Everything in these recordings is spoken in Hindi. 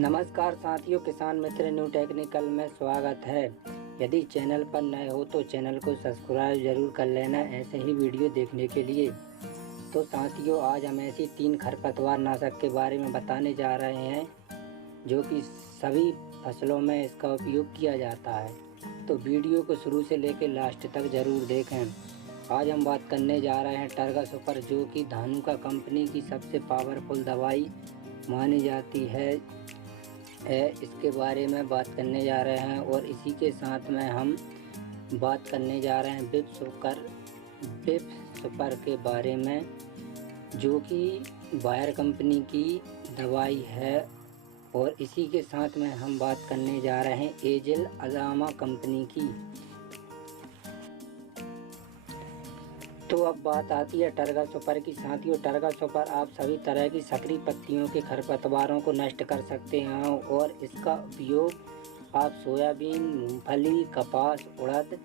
नमस्कार साथियों, किसान मित्र न्यू टेक्निकल में स्वागत है। यदि चैनल पर नए हो तो चैनल को सब्सक्राइब जरूर कर लेना ऐसे ही वीडियो देखने के लिए। तो साथियों, आज हम ऐसी 3 खरपतवार नाशक के बारे में बताने जा रहे हैं जो कि सभी फसलों में इसका उपयोग किया जाता है। तो वीडियो को शुरू से लेकर लास्ट तक ज़रूर देखें। आज हम बात करने जा रहे हैं टर्गा सुपर, जो कि धानुका कंपनी की सबसे पावरफुल दवाई मानी जाती है। इसके बारे में बात करने जा रहे हैं और इसी के साथ में हम बात करने जा रहे हैं बिप सुपर के बारे में, जो कि बायर कंपनी की दवाई है। और इसी के साथ में हम बात करने जा रहे हैं एजिल अजामा कंपनी की। तो अब बात आती है टर्गा सुपर की। साथियों, टर्गा सुपर आप सभी तरह की सकरी पत्तियों के खरपतवारों को नष्ट कर सकते हैं और इसका उपयोग आप सोयाबीन, मूंगफली, कपास, उड़द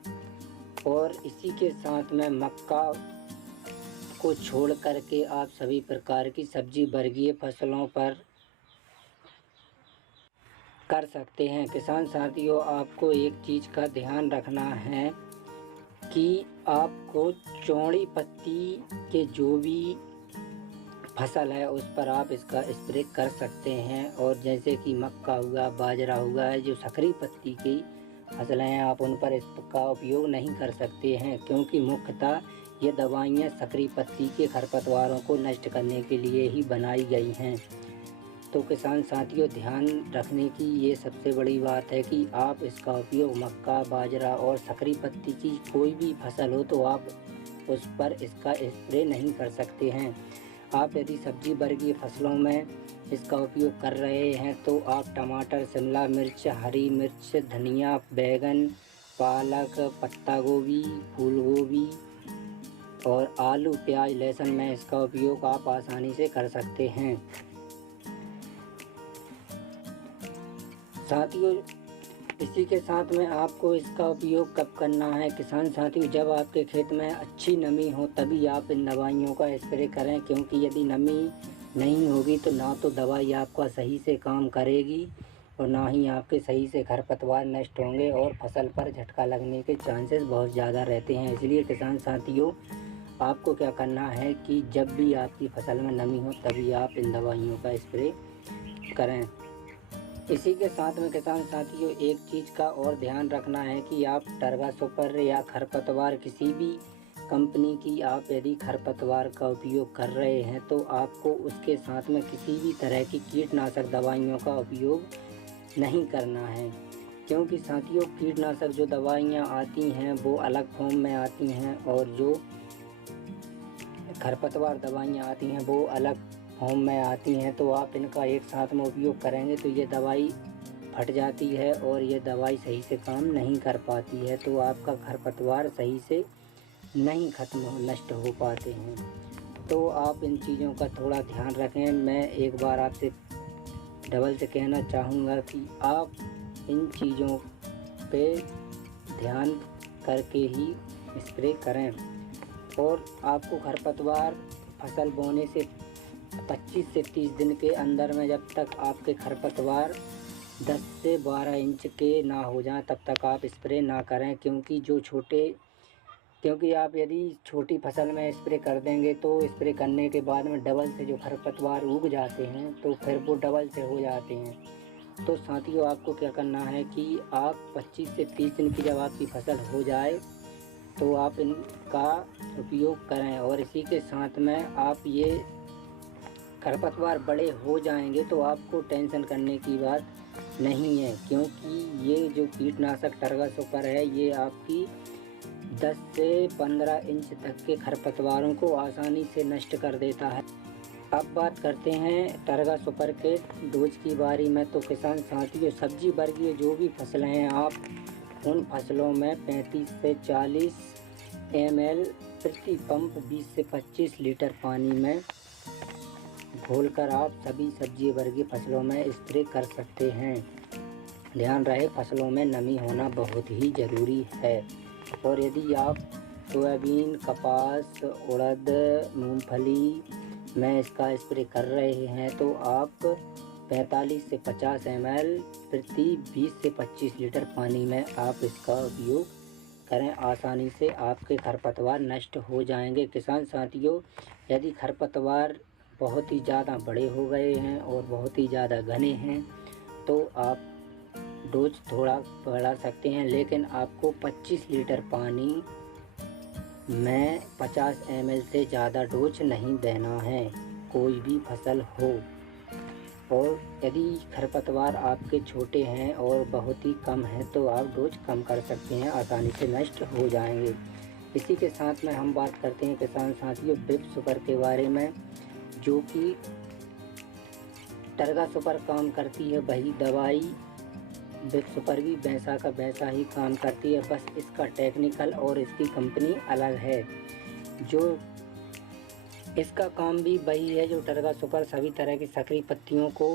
और इसी के साथ में मक्का को छोड़ करके आप सभी प्रकार की सब्जी वर्गीय फसलों पर कर सकते हैं। किसान साथियों, आपको एक चीज़ का ध्यान रखना है कि आपको चौड़ी पत्ती के जो भी फसल है उस पर आप इसका स्प्रे कर सकते हैं। और जैसे कि मक्का हुआ, बाजरा हुआ है, जो सकरी पत्ती की फसलें हैं, आप उन पर इसका उपयोग नहीं कर सकते हैं, क्योंकि मुख्यतः ये दवाइयाँ सकरी पत्ती के खरपतवारों को नष्ट करने के लिए ही बनाई गई हैं। तो किसान साथियों, ध्यान रखने की ये सबसे बड़ी बात है कि आप इसका उपयोग मक्का, बाजरा और सकरी पत्ती की कोई भी फसल हो तो आप उस पर इसका स्प्रे नहीं कर सकते हैं। आप यदि सब्जी वर्गीय फसलों में इसका उपयोग कर रहे हैं तो आप टमाटर, शिमला मिर्च, हरी मिर्च, धनिया, बैगन, पालक, पत्ता गोभी, फूल गोभी और आलू, प्याज, लहसुन में इसका उपयोग आप आसानी से कर सकते हैं। साथियों, इसी के साथ में आपको इसका उपयोग कब करना है किसान साथियों, जब आपके खेत में अच्छी नमी हो तभी आप इन दवाइयों का स्प्रे करें, क्योंकि यदि नमी नहीं होगी तो ना तो दवाई आपका सही से काम करेगी और ना ही आपके सही से खरपतवार नष्ट होंगे और फसल पर झटका लगने के चांसेस बहुत ज़्यादा रहते हैं। इसलिए किसान साथियों, आपको क्या करना है कि जब भी आपकी फसल में नमी हो तभी आप इन दवाइयों का स्प्रे करें। इसी के साथ में किसान साथियों, एक चीज़ का और ध्यान रखना है कि आप टर्गा सुपर या खरपतवार किसी भी कंपनी की आप यदि खरपतवार का उपयोग कर रहे हैं तो आपको उसके साथ में किसी भी तरह की कीटनाशक दवाइयों का उपयोग नहीं करना है, क्योंकि साथियों कीटनाशक जो दवाइयाँ आती हैं वो अलग फॉर्म में आती हैं और जो खरपतवार दवाइयाँ आती हैं वो अलग फॉर्म में आती हैं। तो आप इनका एक साथ में उपयोग करेंगे तो ये दवाई फट जाती है और ये दवाई सही से काम नहीं कर पाती है, तो आपका खरपतवार सही से नहीं नष्ट हो पाते हैं। तो आप इन चीज़ों का थोड़ा ध्यान रखें। मैं एक बार आपसे डबल से कहना चाहूँगा कि आप इन चीज़ों पे ध्यान करके ही स्प्रे करें। और आपको खरपतवार फसल बोने से 25 से 30 दिन के अंदर में जब तक आपके खरपतवार 10 से 12 इंच के ना हो जाएं तब तक आप स्प्रे ना करें, क्योंकि आप यदि छोटी फसल में स्प्रे कर देंगे तो स्प्रे करने के बाद में डबल से जो खरपतवार उग जाते हैं तो फिर वो डबल से हो जाते हैं। तो साथियों, आपको क्या करना है कि आप 25 से 30 दिन की जब आपकी फसल हो जाए तो आप इनका उपयोग करें। और इसी के साथ में आप ये खरपतवार बड़े हो जाएंगे तो आपको टेंशन करने की बात नहीं है, क्योंकि ये जो कीटनाशक टर्गा सुपर है ये आपकी 10 से 15 इंच तक के खरपतवारों को आसानी से नष्ट कर देता है। अब बात करते हैं टर्गा सुपर के डोज की बारी में। तो किसान साथियों, सब्जी वर्गीय जो भी फसलें हैं आप उन फसलों में 35 से 40 ml प्रति पंप 20 से 25 लीटर पानी में घोलकर आप सभी सब्जी वर्गीय फसलों में स्प्रे कर सकते हैं। ध्यान रहे, फसलों में नमी होना बहुत ही ज़रूरी है। और यदि आप सोयाबीन, कपास, उड़द, मूंगफली में इसका स्प्रे कर रहे हैं तो आप 45 से 50 ml प्रति 20 से 25 लीटर पानी में आप इसका उपयोग करें। आसानी से आपके खरपतवार नष्ट हो जाएंगे। किसान साथियों, यदि खरपतवार बहुत ही ज़्यादा बड़े हो गए हैं और बहुत ही ज़्यादा घने हैं तो आप डोज थोड़ा बढ़ा सकते हैं, लेकिन आपको 25 लीटर पानी में 50 ml से ज़्यादा डोज नहीं देना है, कोई भी फसल हो। और यदि खरपतवार आपके छोटे हैं और बहुत ही कम हैं तो आप डोज कम कर सकते हैं, आसानी से नष्ट हो जाएंगे। इसी के साथ में हम बात करते हैं किसान साथियों बिप सुपर के बारे में, जो कि टर्गा सुपर काम करती है वही दवाई बिप सुपर भी वैसा का वैसा ही काम करती है, बस इसका टेक्निकल और इसकी कंपनी अलग है। जो इसका काम भी वही है जो टर्गा सुपर सभी तरह की सक्रिय पत्तियों को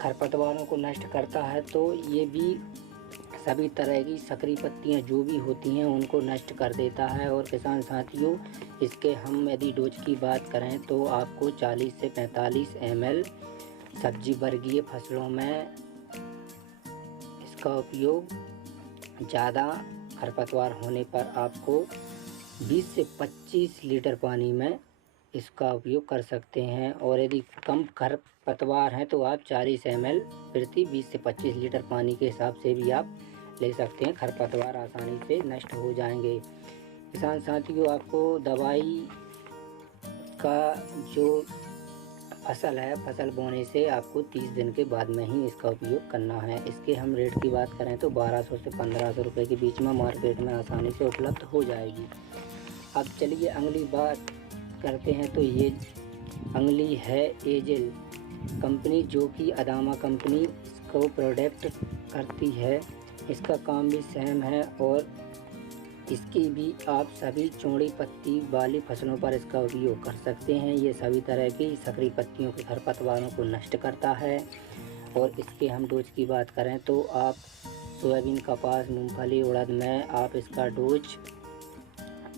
खरपतवारों को नष्ट करता है, तो ये भी सभी तरह की सक्रिय पत्तियां जो भी होती हैं उनको नष्ट कर देता है। और किसान साथियों, इसके हम यदि डोज की बात करें तो आपको 40 से 45 ml सब्जी वर्गीय फसलों में इसका उपयोग, ज़्यादा खरपतवार होने पर आपको 20 से 25 लीटर पानी में इसका उपयोग कर सकते हैं। और यदि कम खरपतवार हैं तो आप 40 ml प्रति 20 से 25 लीटर पानी के हिसाब से भी आप ले सकते हैं, खरपतवार आसानी से नष्ट हो जाएंगे। किसान साथियों, आपको दवाई का जो फसल है, फसल बोने से आपको 30 दिन के बाद में ही इसका उपयोग करना है। इसके हम रेट की बात करें तो 1200 से 1500 रुपये के बीच में मार्केट में आसानी से उपलब्ध हो जाएगी। अब चलिए अगली बात करते हैं, तो ये अगली है एजेल कंपनी, जो कि अदामा कंपनी इसको प्रोडक्ट करती है। इसका काम भी सेम है और इसकी भी आप सभी चौड़ी पत्ती वाली फसलों पर इसका उपयोग कर सकते हैं। ये सभी तरह की सक्रिय पत्तियों के खरपतवारों को नष्ट करता है। और इसके हम डोज की बात करें तो आप सोयाबीन, कपास, मूंगफली, उड़द में आप इसका डोज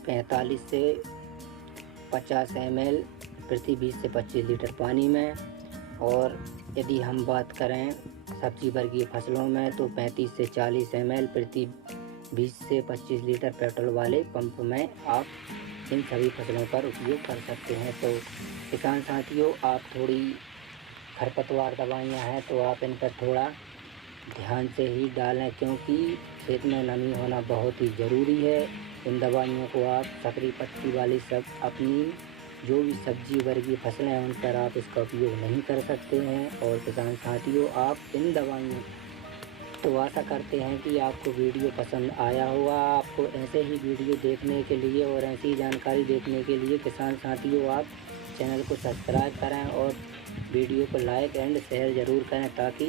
45 से 50 ml प्रति 20 से 25 लीटर पानी में। और यदि हम बात करें सब्जी वर्गीय फसलों में तो 35 से 40 ml प्रति 20 से 25 लीटर पेट्रोल वाले पंप में आप इन सभी फसलों पर उपयोग कर सकते हैं। तो किसान साथियों, आप थोड़ी खरपतवार दवाइयाँ हैं तो आप इन पर थोड़ा ध्यान से ही डालें, क्योंकि खेत में नमी होना बहुत ही ज़रूरी है। इन दवाइयों को आप सक्रिय पत्ती वाली सब अपनी जो भी सब्जी वर्गीय फसलें हैं उन पर आप इसका उपयोग नहीं कर सकते हैं। और किसान साथियों, आप इन दवाइयों तो आशा करते हैं कि आपको वीडियो पसंद आया होगा। आपको ऐसे ही वीडियो देखने के लिए और ऐसी जानकारी देखने के लिए किसान साथियों आप चैनल को सब्सक्राइब करें और वीडियो को लाइक एंड शेयर ज़रूर करें, ताकि